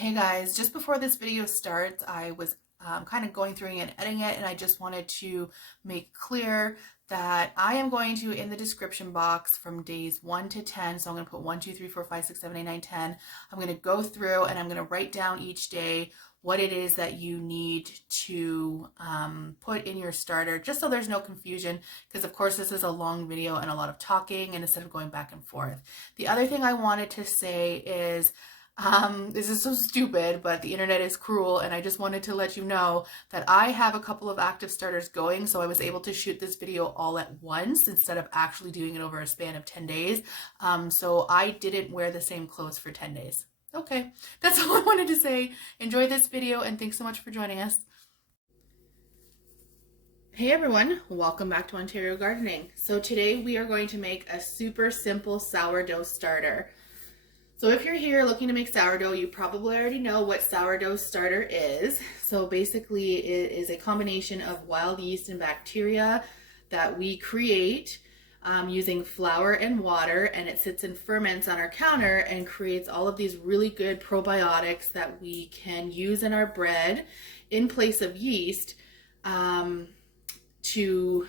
Hey guys, just before this video starts, I was kind of going through and editing it, and I just wanted to make clear that I am going to, in the description box from days 1 to 10, so I'm going to put 1, 2, 3, 4, 5, 6, 7, 8, 9, 10. I'm going to go through and I'm going to write down each day what it is that you need to put in your starter, just so there's no confusion, because of course this is a long video and a lot of talking, and instead of going back and forth. The other thing I wanted to say is, this is so stupid, but the internet is cruel, and I just wanted to let you know that I have a couple of active starters going, so I was able to shoot this video all at once instead of actually doing it over a span of 10 days. So I didn't wear the same clothes for 10 days. Okay, that's all I wanted to say. Enjoy this video, and thanks so much for joining us. Hey everyone, welcome back to Ontario Gardening. So today we are going to make a super simple sourdough starter. So if you're here looking to make sourdough, you probably already know what sourdough starter is. So basically it is a combination of wild yeast and bacteria that we create using flour and water, and it sits and ferments on our counter and creates all of these really good probiotics that we can use in our bread in place of yeast to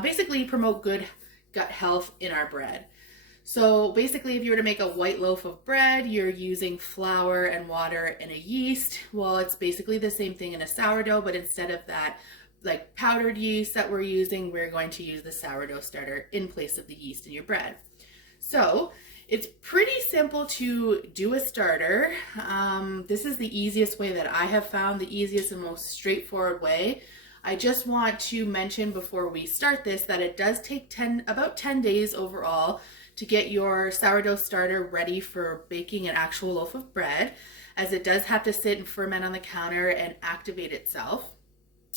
basically promote good gut health in our bread. So basically, if you were to make a white loaf of bread, you're using flour and water and a yeast. Well, it's basically the same thing in a sourdough, but instead of that like powdered yeast that we're using, we're going to use the sourdough starter in place of the yeast in your bread. So it's pretty simple to do a starter. This is the easiest way that I have found, the easiest and most straightforward way. I just want to mention before we start this that it does take about 10 days overall to get your sourdough starter ready for baking an actual loaf of bread, as it does have to sit and ferment on the counter and activate itself.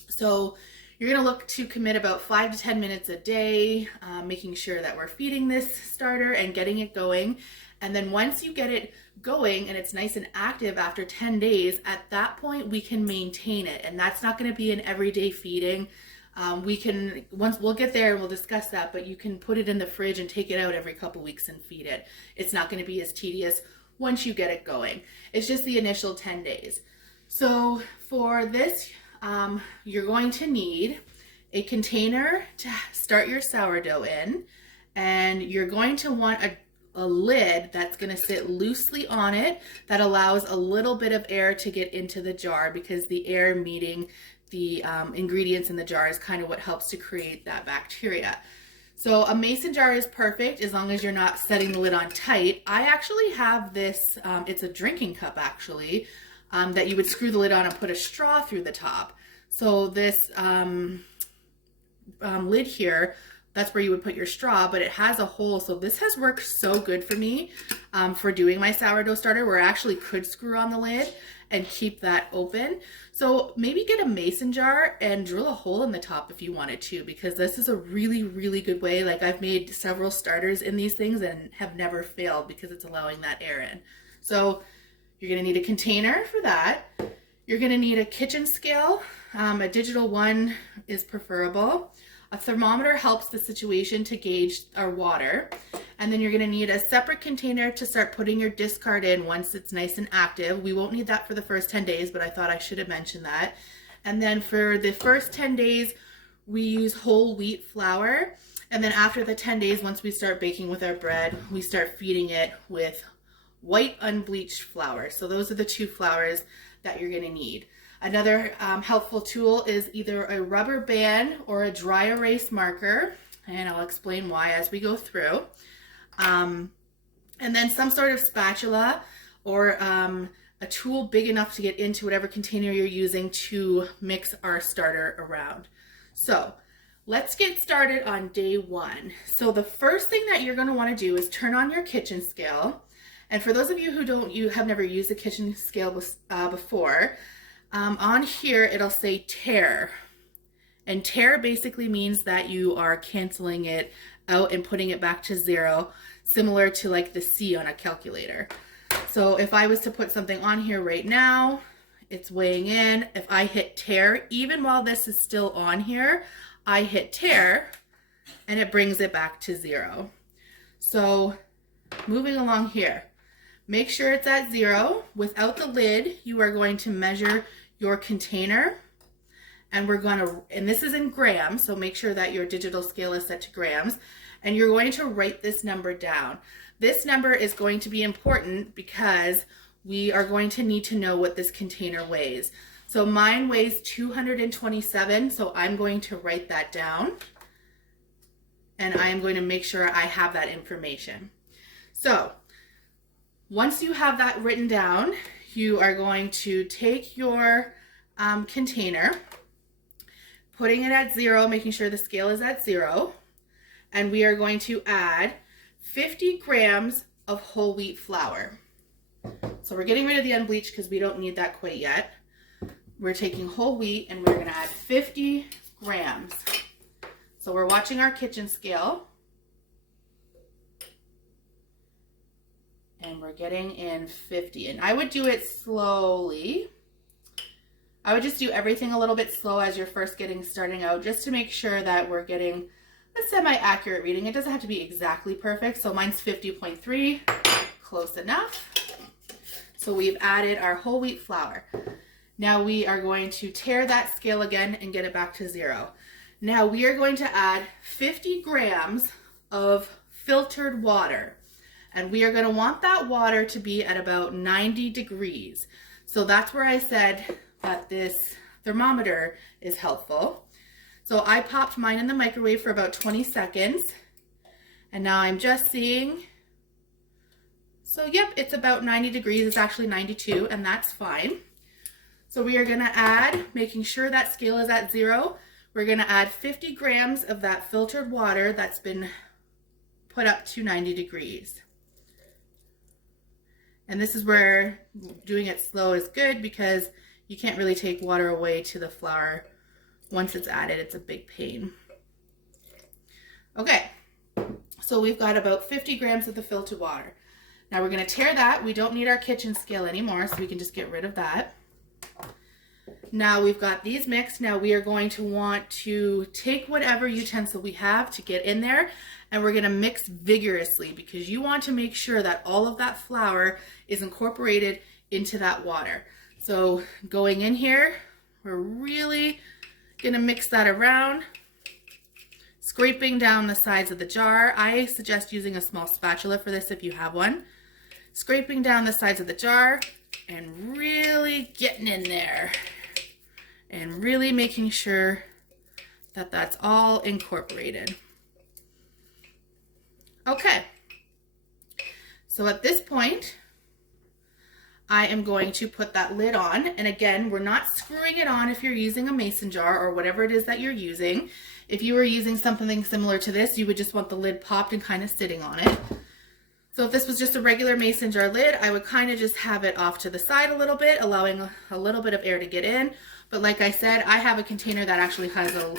So you're going to look to commit about 5 to 10 minutes a day, making sure that we're feeding this starter and getting it going. And then once you get it going and it's nice and active after 10 days, at that point we can maintain it. And that's not going to be an everyday feeding. Once we'll get there and we'll discuss that, but you can put it in the fridge and take it out every couple weeks and feed it. It's not going to be as tedious once you get it going. It's just the initial 10 days. So for this, you're going to need a container to start your sourdough in, and you're going to want a lid that's going to sit loosely on it that allows a little bit of air to get into the jar, because the air meeting the ingredients in the jar is kind of what helps to create that bacteria. So a mason jar is perfect as long as you're not setting the lid on tight. I actually have this, it's a drinking cup actually, that you would screw the lid on and put a straw through the top. So this lid here, that's where you would put your straw, but it has a hole. So this has worked so good for me for doing my sourdough starter, where I actually could screw on the lid and keep that open. So maybe get a mason jar and drill a hole in the top if you wanted to, because this is a really, really good way. Like, I've made several starters in these things and have never failed because it's allowing that air in. So you're gonna need a container for that. You're gonna need a kitchen scale. A digital one is preferable. A thermometer helps the situation to gauge our water. And then you're gonna need a separate container to start putting your discard in once it's nice and active. We won't need that for the first 10 days, but I thought I should have mentioned that. And then for the first 10 days, we use whole wheat flour. And then after the 10 days, once we start baking with our bread, we start feeding it with white unbleached flour. So those are the two flours that you're gonna need. Another helpful tool is either a rubber band or a dry erase marker, and I'll explain why as we go through. And then some sort of spatula or a tool big enough to get into whatever container you're using to mix our starter around. So let's get started on day 1. So the first thing that you're going to want to do is turn on your kitchen scale. And for those of you who have never used a kitchen scale before, on here it'll say tare. And tare basically means that you are canceling it out and putting it back to 0, similar to like the C on a calculator. So if I was to put something on here right now, it's weighing in. If I hit tare, even while this is still on here, I hit tare and it brings it back to 0. So moving along here, Make sure it's at 0. Without the lid, you are going to measure your container, and and this is in grams, so make sure that your digital scale is set to grams, and you're going to write this number down. This number is going to be important because we are going to need to know what this container weighs. So mine weighs 227, so I'm going to write that down, and I'm going to make sure I have that information. So once you have that written down, you are going to take your container, putting it at 0, making sure the scale is at 0, and we are going to add 50 grams of whole wheat flour. So we're getting rid of the unbleached because we don't need that quite yet. We're taking whole wheat and we're going to add 50 grams. So we're watching our kitchen scale. And we're getting in 50. And I would do it slowly. I would just do everything a little bit slow as you're first starting out, just to make sure that we're getting a semi-accurate reading. It doesn't have to be exactly perfect. So mine's 50.3, close enough. So we've added our whole wheat flour. Now we are going to tear that scale again and get it back to 0. Now we are going to add 50 grams of filtered water. And we are going to want that water to be at about 90 degrees. So that's where I said that this thermometer is helpful. So I popped mine in the microwave for about 20 seconds. And now I'm just seeing. So yep, it's about 90 degrees. It's actually 92, and that's fine. So we are going to add, making sure that scale is at 0, we're going to add 50 grams of that filtered water that's been put up to 90 degrees. And this is where doing it slow is good, because you can't really take water away to the flour. Once it's added, it's a big pain. Okay, so we've got about 50 grams of the filtered water. Now we're going to tear that. We don't need our kitchen scale anymore, so we can just get rid of that. Now we've got these mixed. Now we are going to want to take whatever utensil we have to get in there, and we're going to mix vigorously, because you want to make sure that all of that flour is incorporated into that water. So going in here, we're really going to mix that around, scraping down the sides of the jar. I suggest using a small spatula for this if you have one. Scraping down the sides of the jar and really getting in there and really making sure that that's all incorporated. Okay, so at this point, I am going to put that lid on. And again, we're not screwing it on if you're using a mason jar or whatever it is that you're using. If you were using something similar to this, you would just want the lid popped and kind of sitting on it. So if this was just a regular mason jar lid, I would kind of just have it off to the side a little bit, allowing a little bit of air to get in. But like I said, I have a container that actually has a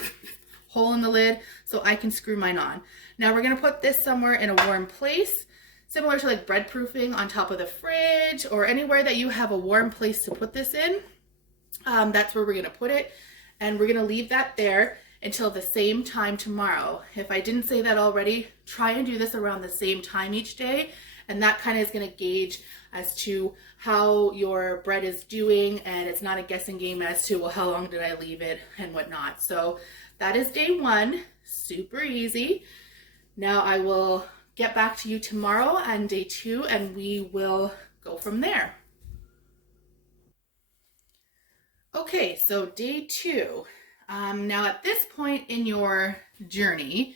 hole in the lid, so I can screw mine on. Now we're going to put this somewhere in a warm place, similar to like bread proofing on top of the fridge or anywhere that you have a warm place to put this in. That's where we're going to put it, and we're going to leave that there until the same time tomorrow. If I didn't say that already, try and do this around the same time each day, and that kind of is going to gauge as to how your bread is doing, and it's not a guessing game as to, well, how long did I leave it and whatnot. So that is day 1, super easy. Now I will get back to you tomorrow on day 2, and we will go from there. Okay, so day 2. Now at this point in your journey,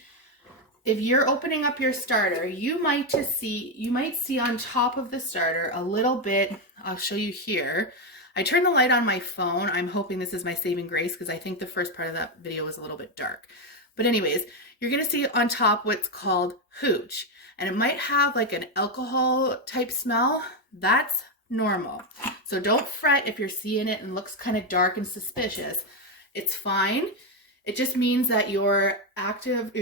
if you're opening up your starter, you might see on top of the starter a little bit. I'll show you here. I turned the light on my phone. I'm hoping this is my saving grace, because I think the first part of that video was a little bit dark. But anyways, you're going to see on top what's called hooch, and it might have like an alcohol type smell. That's normal. So don't fret if you're seeing it and looks kind of dark and suspicious. It's fine. It just means that your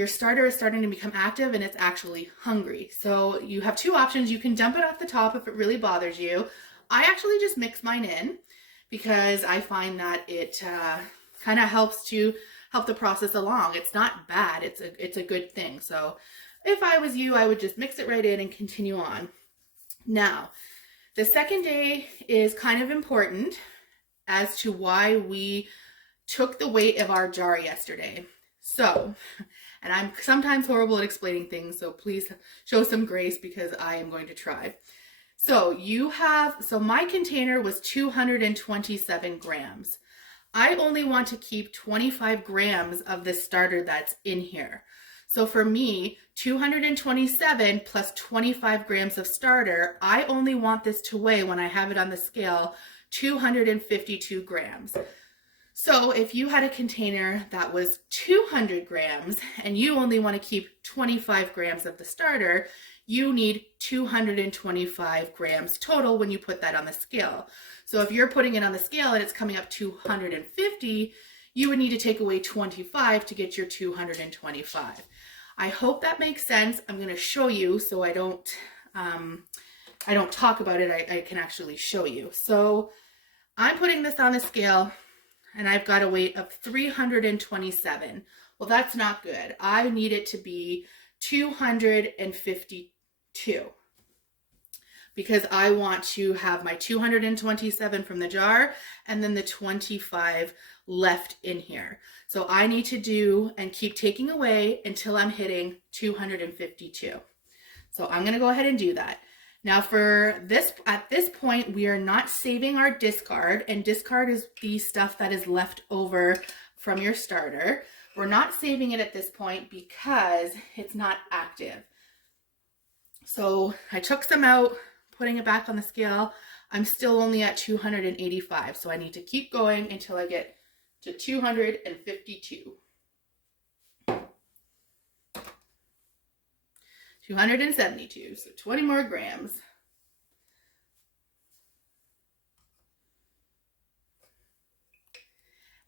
starter is starting to become active and it's actually hungry. So you have 2 options. You can dump it off the top if it really bothers you. I actually just mix mine in, because I find that it kind of helps the process along. It's not bad. It's a good thing. So if I was you, I would just mix it right in and continue on. Now, The second day is kind of important as to why we took the weight of our jar yesterday. So, and I'm sometimes horrible at explaining things, so please show some grace because I am going to try. So my container was 227 grams. I only want to keep 25 grams of the starter that's in here. So for me, 227 plus 25 grams of starter, I only want this to weigh, when I have it on the scale, 252 grams. So if you had a container that was 200 grams and you only want to keep 25 grams of the starter, you need 225 grams total when you put that on the scale. So if you're putting it on the scale and it's coming up 250, you would need to take away 25 to get your 225. I hope that makes sense. I'm going to show you so I don't talk about it. I can actually show you. So I'm putting this on the scale and I've got a weight of 327. Well, that's not good. I need it to be 252 because I want to have my 227 from the jar and then the 25 left in here. So I need to do and keep taking away until I'm hitting 252. So I'm going to go ahead and do that. Now for this, at this point, we are not saving our discard, and discard is the stuff that is left over from your starter. We're not saving it at this point because it's not active. So I took some out, putting it back on the scale. I'm still only at 285, so I need to keep going until I get to 252. 272, so 20 more grams.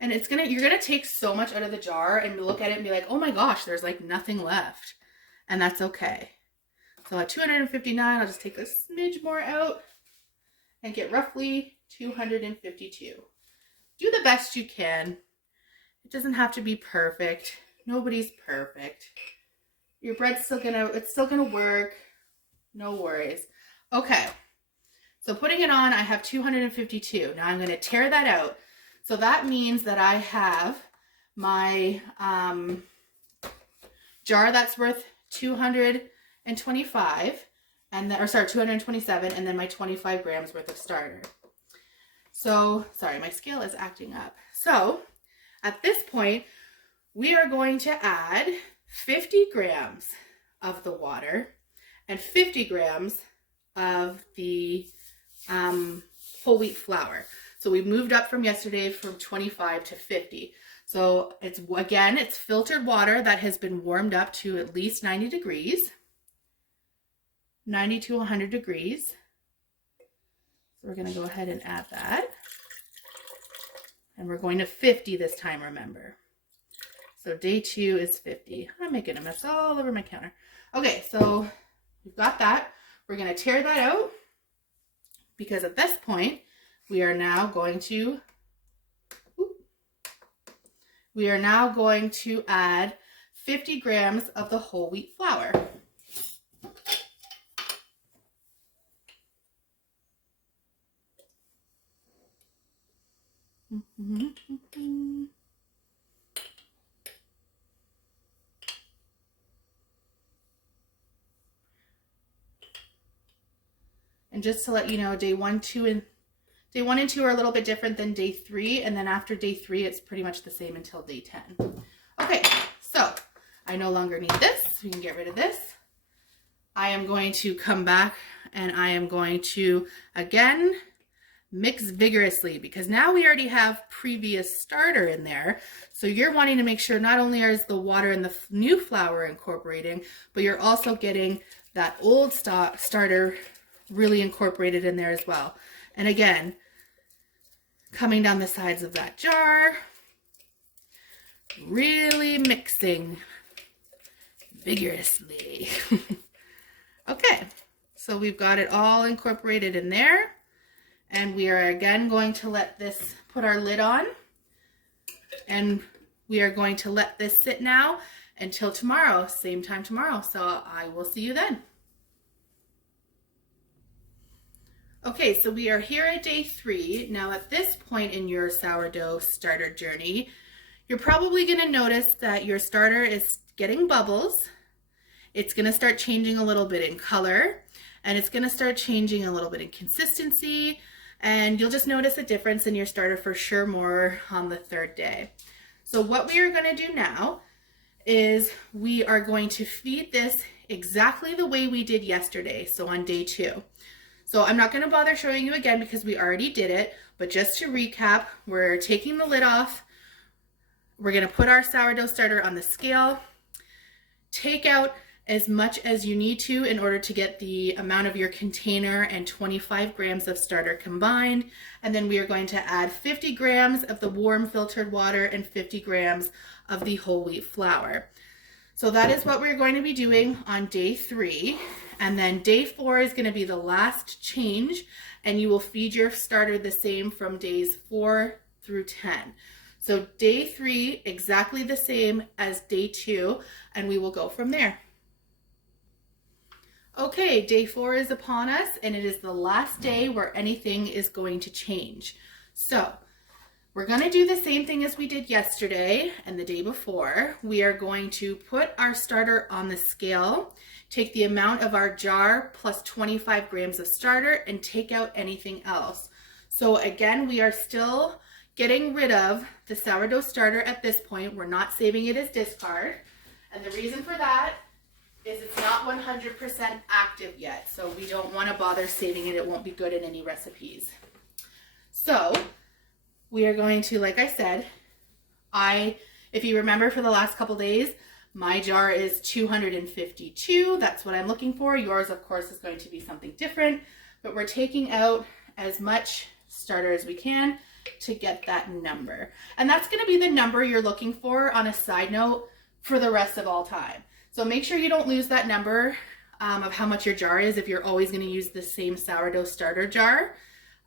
And you're gonna take so much out of the jar and look at it and be like, oh my gosh, there's like nothing left. And that's okay. So at 259, I'll just take a smidge more out and get roughly 252. Do the best you can. It doesn't have to be perfect. Nobody's perfect. Your bread's it's still gonna work. No worries. Okay, so putting it on, I have 252. Now I'm gonna tear that out. So that means that I have my jar that's worth 225, and then, 227, and then my 25 grams worth of starter. So, sorry, my scale is acting up. So, at this point, we are going to add 50 grams of the water and 50 grams of the whole wheat flour. So we moved up from yesterday from 25 to 50. So it's filtered water that has been warmed up to at least 90 degrees, 90 to 100 degrees. So we're going to go ahead and add that. And we're going to 50 this time, remember. So day 2 is 50. I'm making a mess all over my counter. Okay, so we've got that. We're going to tear that out because at this point, we are now going to add 50 grams of the whole wheat flour. And just to let you know, day 1 and 2 are a little bit different than day 3, and then after day 3, it's pretty much the same until day 10. Okay, so I no longer need this. We can get rid of this. I am going to come back and I am going to, again, mix vigorously because now we already have previous starter in there. So you're wanting to make sure not only is the water and the new flour incorporating, but you're also getting that old starter really incorporated in there as well. And again, coming down the sides of that jar, really mixing vigorously. Okay, so we've got it all incorporated in there. And we are again going to put our lid on. And we are going to let this sit now until tomorrow, same time tomorrow. So I will see you then. Okay, so we are here at day 3. Now at this point in your sourdough starter journey, you're probably going to notice that your starter is getting bubbles. It's going to start changing a little bit in color, and it's going to start changing a little bit in consistency, and you'll just notice a difference in your starter for sure more on the 3rd day. So what we are going to do now is we are going to feed this exactly the way we did yesterday, so on day 2. So I'm not going to bother showing you again because we already did it, but just to recap, we're taking the lid off. We're going to put our sourdough starter on the scale, take out as much as you need to in order to get the amount of your container and 25 grams of starter combined. And then we are going to add 50 grams of the warm filtered water and 50 grams of the whole wheat flour. So that is what we're going to be doing on day 3. And then day 4 is going to be the last change, and you will feed your starter the same from days 4 through 10. So day 3, exactly the same as day 2, and we will go from there. Okay, day 4 is upon us, and it is the last day where anything is going to change. So we're going to do the same thing as we did yesterday and the day before. We are going to put our starter on the scale, take the amount of our jar plus 25 grams of starter, and take out anything else. So again, we are still getting rid of the sourdough starter at this point. We're not saving it as discard. And the reason for that is it's not 100% active yet. So we don't want to bother saving it. It won't be good in any recipes. So we are going to, like I said, if you remember for the last couple days, my jar is 252. That's what I'm looking for. Yours, of course, is going to be something different, but we're taking out as much starter as we can to get that number. And that's going to be the number you're looking for on a side note for the rest of all time. So make sure you don't lose that number of how much your jar is if you're always going to use the same sourdough starter jar.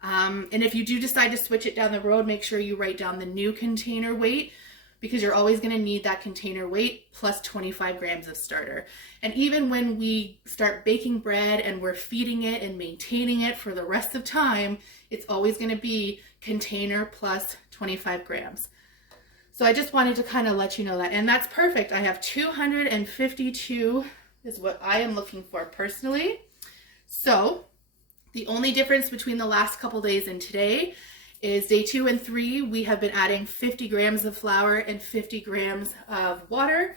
And if you do decide to switch it down the road, make sure you write down the new container weight, because you're always going to need that container weight plus 25 grams of starter. And even when we start baking bread and we're feeding it and maintaining it for the rest of time, it's always going to be container plus 25 grams. So I just wanted to kind of let you know that. And that's perfect. I have 252 is what I am looking for personally. So the only difference between the last couple days and today is day 2 and 3, we have been adding 50 grams of flour and 50 grams of water.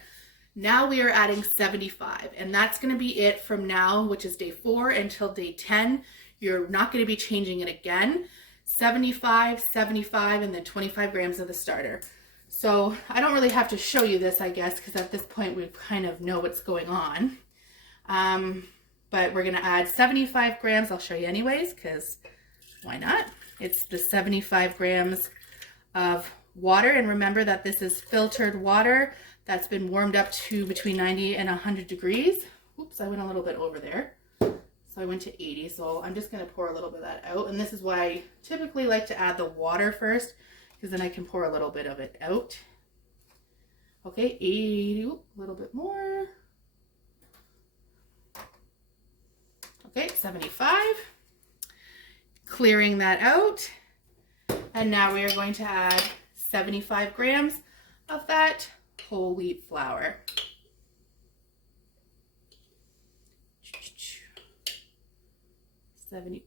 Now we are adding 75, and that's going to be it from now, which is day 4 until day 10. You're not going to be changing it again. 75, 75, and then 25 grams of the starter. So I don't really have to show you this, I guess, because at this point we kind of know what's going on. But we're going to add 75 grams. I'll show you anyways, because why not? It's the 75 grams of water. And remember that this is filtered water that's been warmed up to between 90 and 100 degrees. Oops, I went a little bit over there. So I went to 80. So I'm just going to pour a little bit of that out. And this is why I typically like to add the water first, because then I can pour a little bit of it out. Okay, 80, a little bit more. Okay, 75. Clearing that out. And now we are going to add 75 grams of that whole wheat flour. $75.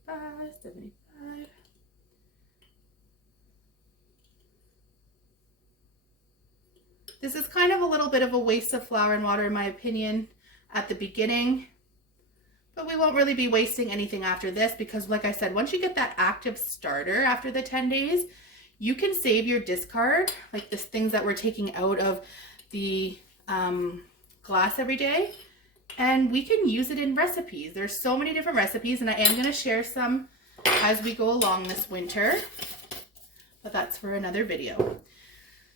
This is kind of a little bit of a waste of flour and water in my opinion at the beginning. But we won't really be wasting anything after this because, like I said, once you get that active starter after the 10 days, you can save your discard, like the things that we're taking out of the glass every day, and we can use it in recipes. There's so many different recipes, and I am going to share some as we go along this winter, but that's for another video.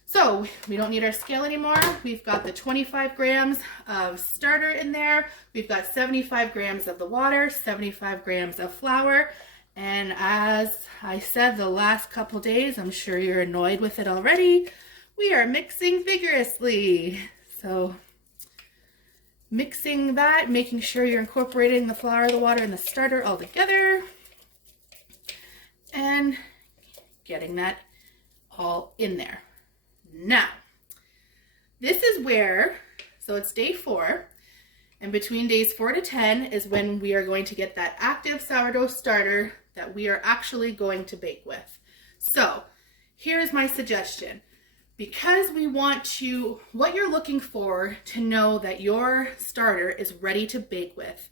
So we don't need our scale anymore. We've got the 25 grams of starter in there. We've got 75 grams of the water, 75 grams of flour. And as I said the last couple days, I'm sure you're annoyed with it already, we are mixing vigorously. So mixing that, making sure you're incorporating the flour, the water, and the starter all together. and getting that all in there. Now, this is where, so it's day 4, and between days 4 to 10 is when we are going to get that active sourdough starter that we are actually going to bake with. So here's my suggestion. Because we want to, what you're looking for to know that your starter is ready to bake with,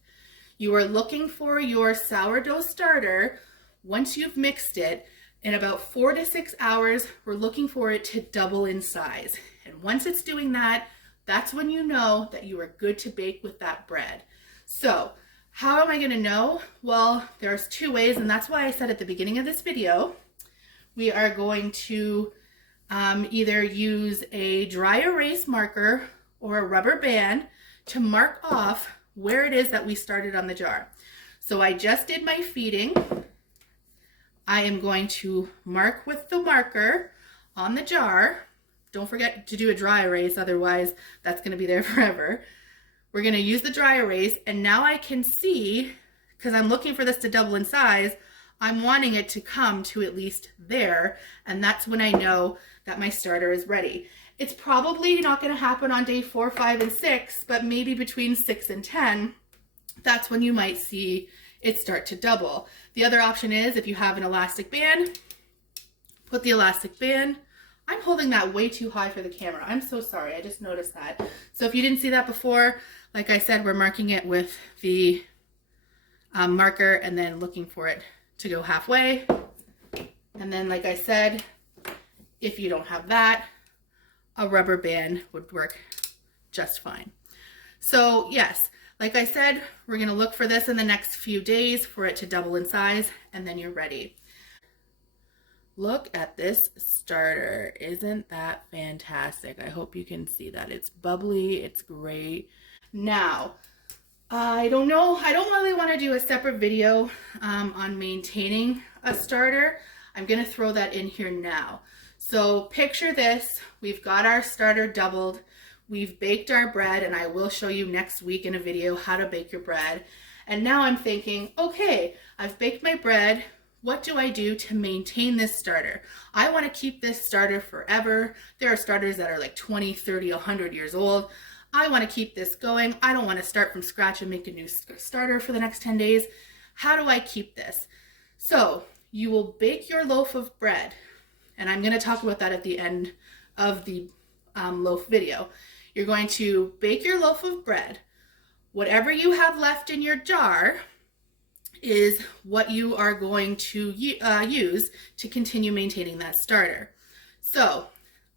you are looking for your sourdough starter, once you've mixed it, in about 4 to 6 hours, we're looking for it to double in size. And once it's doing that, that's when you know that you are good to bake with that bread. So how am I going to know? Well, there's 2 ways, and that's why I said at the beginning of this video, we are going to either use a dry erase marker or a rubber band to mark off where it is that we started on the jar. So I just did my feeding. I am going to mark with the marker on the jar. Don't forget to do a dry erase, otherwise that's going to be there forever. We're going to use the dry erase, and now I can see, because I'm looking for this to double in size, I'm wanting it to come to at least there, and that's when I know that my starter is ready. It's probably not going to happen on day 4, 5, and 6, but maybe between 6 and 10, that's when you might see it start to double. The other option is if you have an elastic band, put the elastic band. I'm holding that way too high for the camera. I'm so sorry, I just noticed that. So if you didn't see that before, like I said, we're marking it with the marker and then looking for it to go halfway. And then, like I said, if you don't have that, a rubber band would work just fine. So yes, like I said, we're gonna look for this in the next few days for it to double in size, and then you're ready. Look at this starter. Isn't that fantastic? I hope you can see that. It's bubbly, it's great. Now, I don't know, I don't really want to do a separate video on maintaining a starter. I'm going to throw that in here now. So picture this, we've got our starter doubled, we've baked our bread, and I will show you next week in a video how to bake your bread. And now I'm thinking, okay, I've baked my bread, what do I do to maintain this starter? I want to keep this starter forever. There are starters that are like 20, 30, 100 years old. I want to keep this going. I don't want to start from scratch and make a new starter for the next 10 days. How do I keep this? So you will bake your loaf of bread, and I'm going to talk about that at the end of the loaf video. You're going to bake your loaf of bread. Whatever you have left in your jar is what you are going to use to continue maintaining that starter. So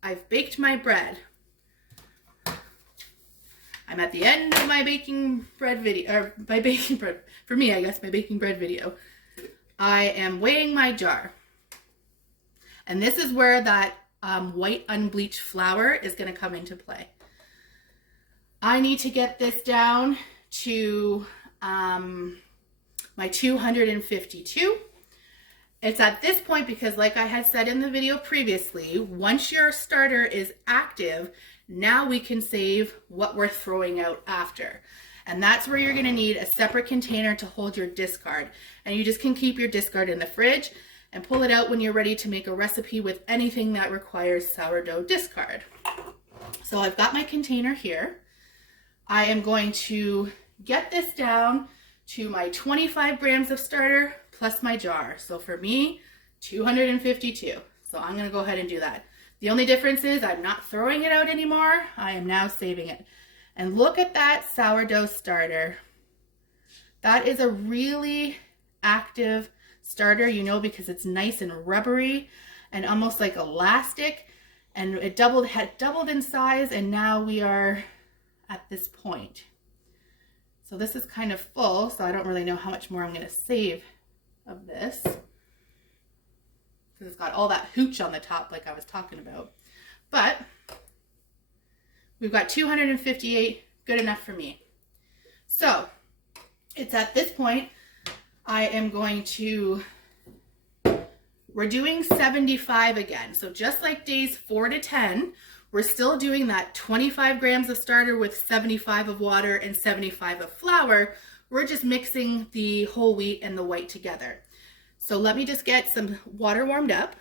I've baked my bread. I'm at the end of my baking bread video, or my baking bread, for me I guess, my baking bread video. I am weighing my jar. And this is where that white unbleached flour is going to come into play. I need to get this down to my 252. It's at this point because, like I had said in the video previously, once your starter is active, now we can save what we're throwing out after. And that's where you're going to need a separate container to hold your discard. And you just can keep your discard in the fridge and pull it out when you're ready to make a recipe with anything that requires sourdough discard. So I've got my container here. I am going to get this down to my 25 grams of starter plus my jar. So for me, 252. So I'm going to go ahead and do that. The only difference is I'm not throwing it out anymore. I am now saving it. And look at that sourdough starter. That is a really active starter, you know, because it's nice and rubbery and almost like elastic. And it had doubled in size, and now we are at this point. So this is kind of full, so I don't really know how much more I'm going to save of this, because it's got all that hooch on the top like I was talking about. But we've got 258, good enough for me. So it's at this point I am going to, we're doing 75 again. So just like days 4 to 10, we're still doing that 25 grams of starter with 75 of water and 75 of flour. We're just mixing the whole wheat and the white together. So let me just get some water warmed up.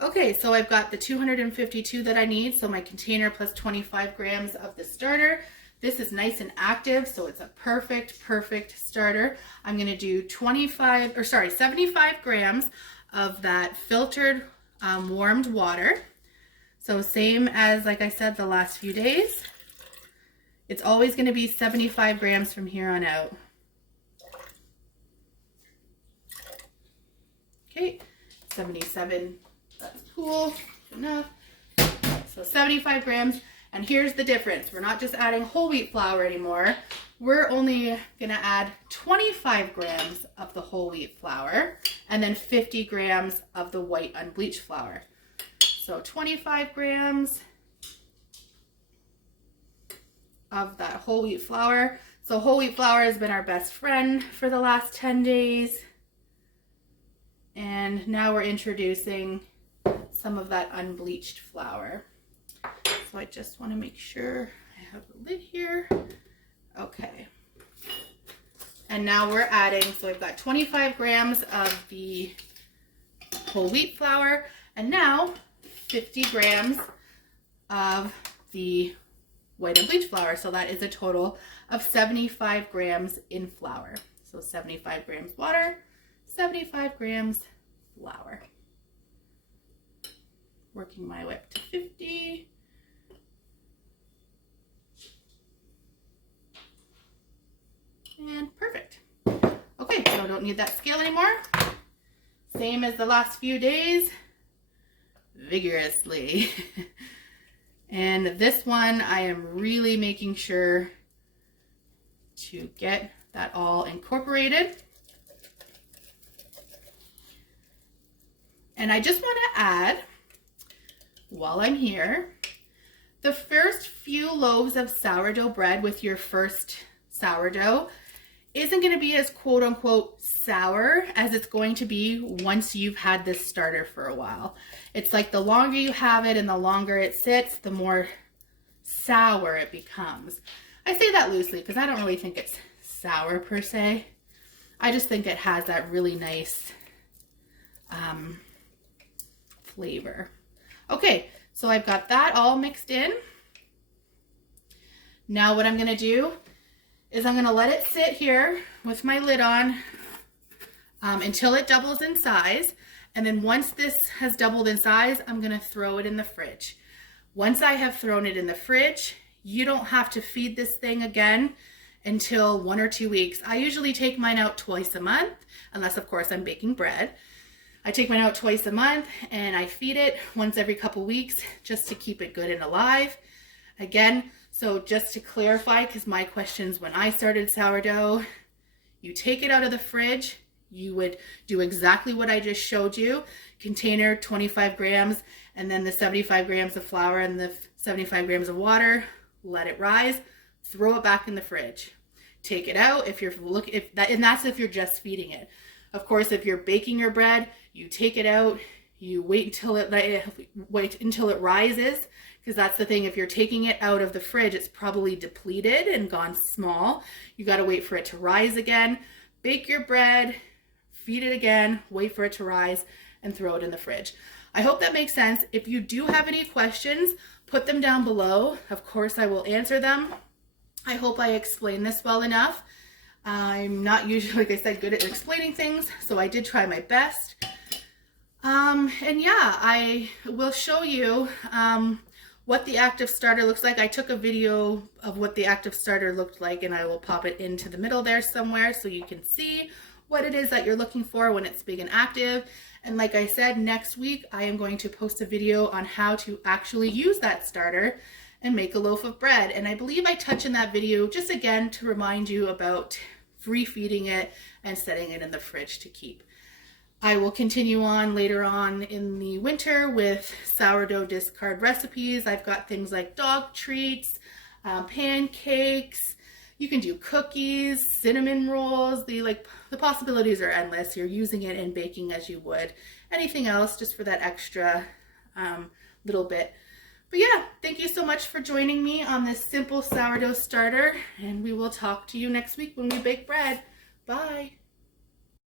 Okay, so I've got the 252 that I need, so my container plus 25 grams of the starter. This is nice and active, so it's a perfect starter. I'm gonna do 75 grams of that filtered warmed water. So same as, like I said, the last few days. It's always gonna be 75 grams from here on out. Okay, 77. That's cool, enough. So 75 grams, and here's the difference. We're not just adding whole wheat flour anymore. We're only gonna add 25 grams of the whole wheat flour and then 50 grams of the white unbleached flour. So 25 grams of that whole wheat flour. So whole wheat flour has been our best friend for the last 10 days. And now we're introducing some of that unbleached flour. So I just want to make sure I have the lid here. Okay. And now we're adding, so I've got 25 grams of the whole wheat flour, and now 50 grams of the white unbleached flour. So that is a total of 75 grams in flour. So 75 grams water, 75 grams flour. Working my way up to 50. And perfect. Okay, so I don't need that scale anymore. Same as the last few days, vigorously. And this one, I am really making sure to get that all incorporated. And I just want to add, while I'm here, the first few loaves of sourdough bread with your first sourdough isn't going to be as quote unquote sour as it's going to be once you've had this starter for a while. It's like the longer you have it and the longer it sits, the more sour it becomes. I say that loosely because I don't really think it's sour per se. I just think it has that really nice flavor. Okay, so I've got that all mixed in. Now what I'm going to do is I'm going to let it sit here with my lid on until it doubles in size. And then once this has doubled in size, I'm going to throw it in the fridge. Once I have thrown it in the fridge, you don't have to feed this thing again until 1 or 2 weeks. I usually take mine out twice a month, unless of course I'm baking bread. I take mine out twice a month and I feed it once every couple weeks just to keep it good and alive. Again, so just to clarify, because my questions when I started sourdough, you take it out of the fridge, you would do exactly what I just showed you, container 25 grams, and then the 75 grams of flour and the 75 grams of water, let it rise, throw it back in the fridge. Take it out and that's if you're just feeding it. Of course, if you're baking your bread, you take it out, you wait until it rises, because that's the thing. If you're taking it out of the fridge, it's probably depleted and gone small. You got to wait for it to rise again. Bake your bread, feed it again, wait for it to rise, and throw it in the fridge. I hope that makes sense. If you do have any questions, put them down below. Of course, I will answer them. I hope I explained this well enough. I'm not usually, like I said, good at explaining things, so I did try my best. And yeah, I will show you what the active starter looks like. I took a video of what the active starter looked like, and I will pop it into the middle there somewhere so you can see what it is that you're looking for when it's big and active. And like I said, next week I am going to post a video on how to actually use that starter and make a loaf of bread. And I believe I touch in that video just again to remind you about refeeding it and setting it in the fridge to keep. I will continue on later on in the winter with sourdough discard recipes. I've got things like dog treats, pancakes. You can do cookies, cinnamon rolls. The possibilities are endless. You're using it in baking as you would anything else, just for that extra little bit. But yeah, thank you so much for joining me on this simple sourdough starter, and we will talk to you next week when we bake bread. Bye.